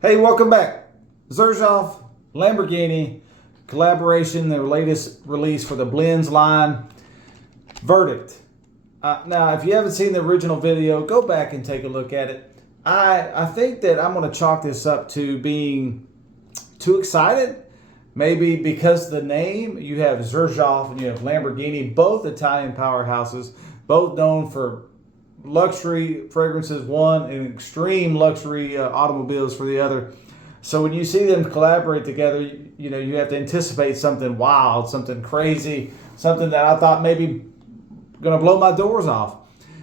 Hey, welcome back. Xerjoff, Lamborghini, collaboration, their latest release for the blends line. Verdict. Now, if you haven't seen the original video, go back and take a look at it. I think that I'm going to chalk this up to being too excited. Maybe because the name, you have Xerjoff and you have Lamborghini, both Italian powerhouses, both known for luxury fragrances one and extreme luxury automobiles for the other. So when you see them collaborate together, you have to anticipate something wild, something crazy, something that I thought maybe going to blow my doors off.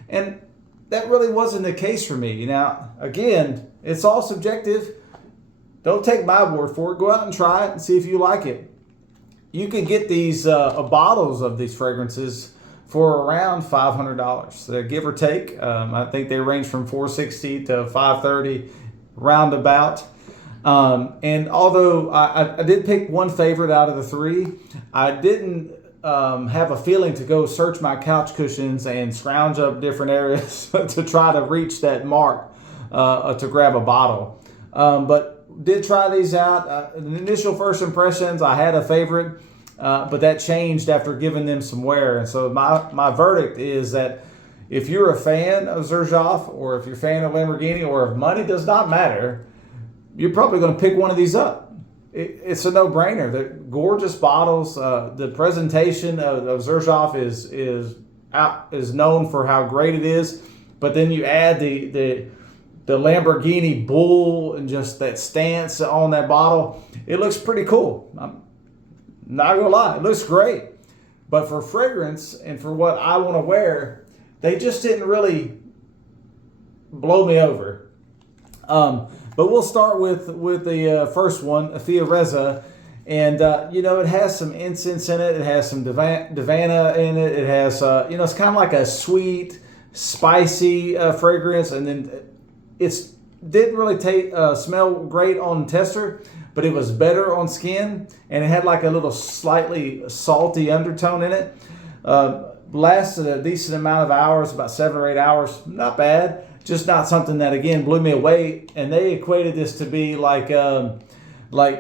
And that really wasn't the case for me. Now, again, it's all subjective. Don't take my word for it. Go out and try it and see if you like it. You can get these bottles of these fragrances for around $500, so give or take. I think they range from $460 to $530, roundabout. And although I did pick one favorite out of the three, I didn't have a feeling to go search my couch cushions and scrounge up different areas to try to reach that mark to grab a bottle. But did try these out. The initial first impressions, I had a favorite. But that changed after giving them some wear. And so my verdict is that if you're a fan of Xerjoff, or if you're a fan of Lamborghini, or if money does not matter, you're probably going to pick one of these up. It's a no-brainer. They're gorgeous bottles. The presentation of Xerjoff is known for how great it is. But then you add the Lamborghini bull and just that stance on that bottle. It looks pretty cool. Not gonna lie, it looks great. But for fragrance and for what I want to wear, they just didn't really blow me over. But we'll start with the first one, Fiorenza. And, it has some incense in it. It has some Divana in it. It has, it's kind of like a sweet, spicy fragrance. And then it's didn't really smell great on tester, but it was better on skin, and it had like a little slightly salty undertone in it. Lasted a decent amount of hours, about 7 or 8 hours. Not bad, just not something that, again, blew me away. And they equated this to be like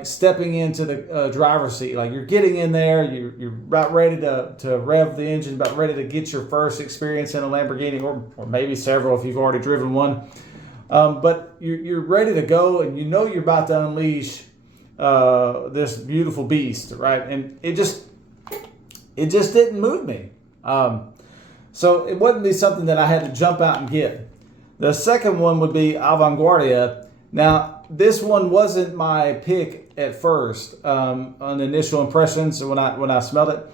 stepping into the driver's seat. Like you're getting in there, you're about ready to rev the engine, about ready to get your first experience in a Lamborghini, or maybe several if you've already driven one. But you're ready to go, and you're about to unleash this beautiful beast, right? And it just didn't move me. So it wouldn't be something that I had to jump out and get. The second one would be Avanguardia. Now, this one wasn't my pick at first on initial impressions when I smelled it,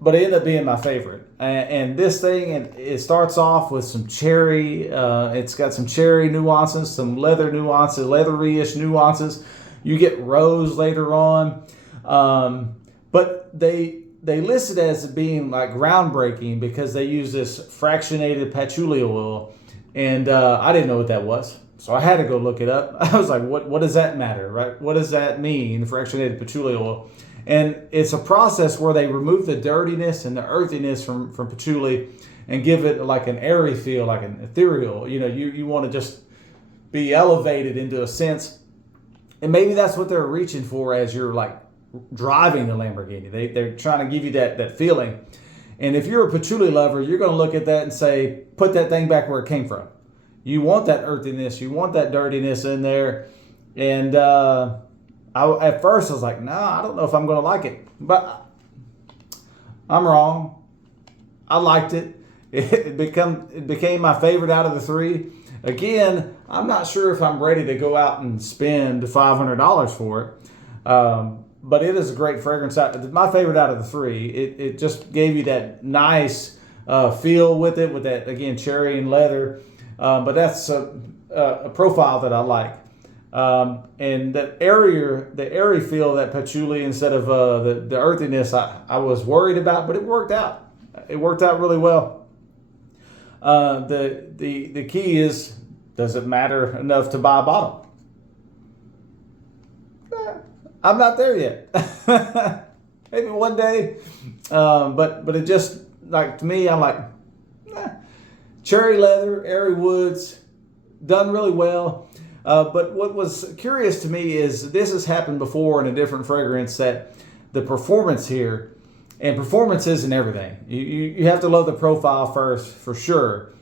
but it ended up being my favorite. And this thing, it starts off with some cherry. It's got some cherry nuances, some leather nuances, leathery-ish nuances. You get rose later on. But they list it as being like groundbreaking because they use this fractionated patchouli oil. And I didn't know what that was. So I had to go look it up. I was like, what does that matter, right? What does that mean, fractionated patchouli oil? And it's a process where they remove the dirtiness and the earthiness from patchouli and give it like an airy feel, like an ethereal. You want to just be elevated into a sense. And maybe that's what they're reaching for as you're like driving the Lamborghini. They're trying to give you that feeling. And if you're a patchouli lover, you're going to look at that and say, put that thing back where it came from. You want that earthiness. You want that dirtiness in there. And at first I was like, I don't know if I'm going to like it. But I'm wrong. I liked it. It became my favorite out of the three. Again, I'm not sure if I'm ready to go out and spend $500 for it. But it is a great fragrance. My favorite out of the three. It just gave you that nice feel with it, with that, again, cherry and leather. But that's a profile that I like. And the airy feel, that patchouli instead of the earthiness, I was worried about, but it worked out. It worked out really well. The key is, does it matter enough to buy a bottle? I'm not there yet. Maybe one day. But it just, like, to me, I'm like, cherry leather, airy woods, done really well. But what was curious to me is this has happened before in a different fragrance, that the performance here, and performance isn't everything. You have to love the profile first, for sure.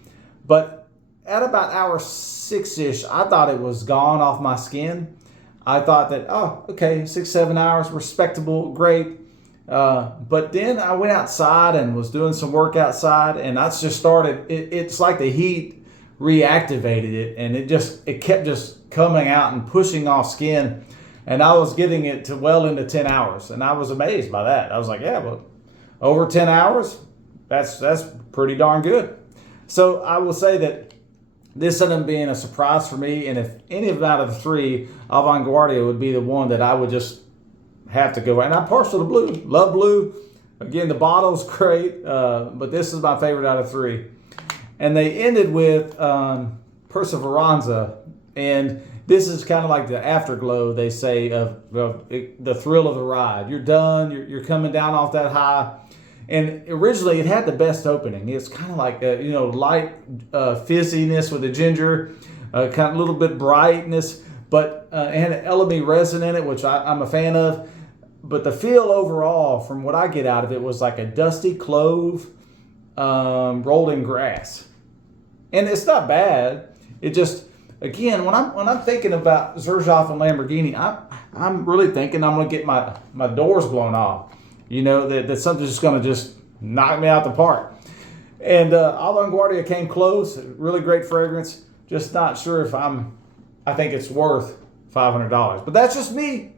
But at about hour 6-ish, I thought it was gone off my skin. I thought that, oh, okay, 6-7 hours, respectable, great. But then I went outside and was doing some work outside, and I just started, it's like the heat reactivated it, and it kept just coming out and pushing off skin. And I was getting it to well into 10 hours, and I was amazed by that. I was like, yeah, well, over 10 hours, that's pretty darn good. So I will say that this ended up being a surprise for me, and if any of out of the three, Avanguardia would be the one that I would just have to go. And I'm partial to blue, love blue. Again, the bottle's great, but this is my favorite out of three. And they ended with Perseveranza, and this is kind of like the afterglow, they say, of the thrill of the ride. You're done, you're coming down off that high. And originally it had the best opening. It's kind of like light fizziness with the ginger, kind of a little bit brightness, but it had an LME resin in it, which I'm a fan of. But the feel overall, from what I get out of it, was like a dusty clove rolled in grass. And it's not bad. It just, again, when I'm thinking about Xerjoff and Lamborghini, I'm really thinking I'm going to get my doors blown off. That something's just going to just knock me out the park. And Avanguardia came close. Really great fragrance. Just not sure if I think it's worth $500. But that's just me.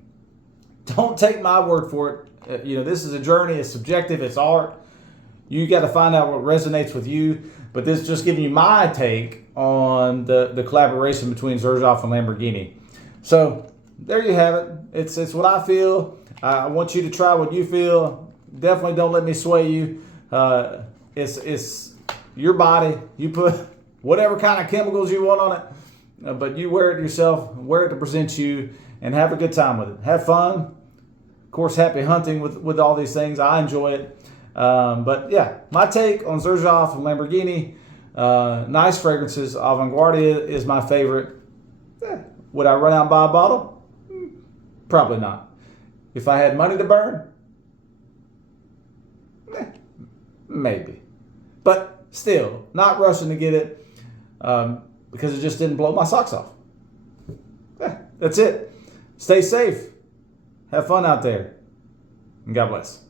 Don't take my word for it. This is a journey. It's subjective. It's art. You got to find out what resonates with you. But this is just giving you my take on the collaboration between Xerjoff and Lamborghini. So there you have it. It's what I feel. I want you to try what you feel. Definitely don't let me sway you. It's your body. You put whatever kind of chemicals you want on it, but you wear it yourself. Wear it to present you, and have a good time with it. Have fun. Of course, happy hunting with all these things. I enjoy it. But yeah, my take on Xerjoff and Lamborghini. Nice fragrances. Avanguardia is my favorite. Would I run out and buy a bottle? Probably not. If I had money to burn, maybe. But still, not rushing to get it because it just didn't blow my socks off. That's it. Stay safe. Have fun out there. And God bless.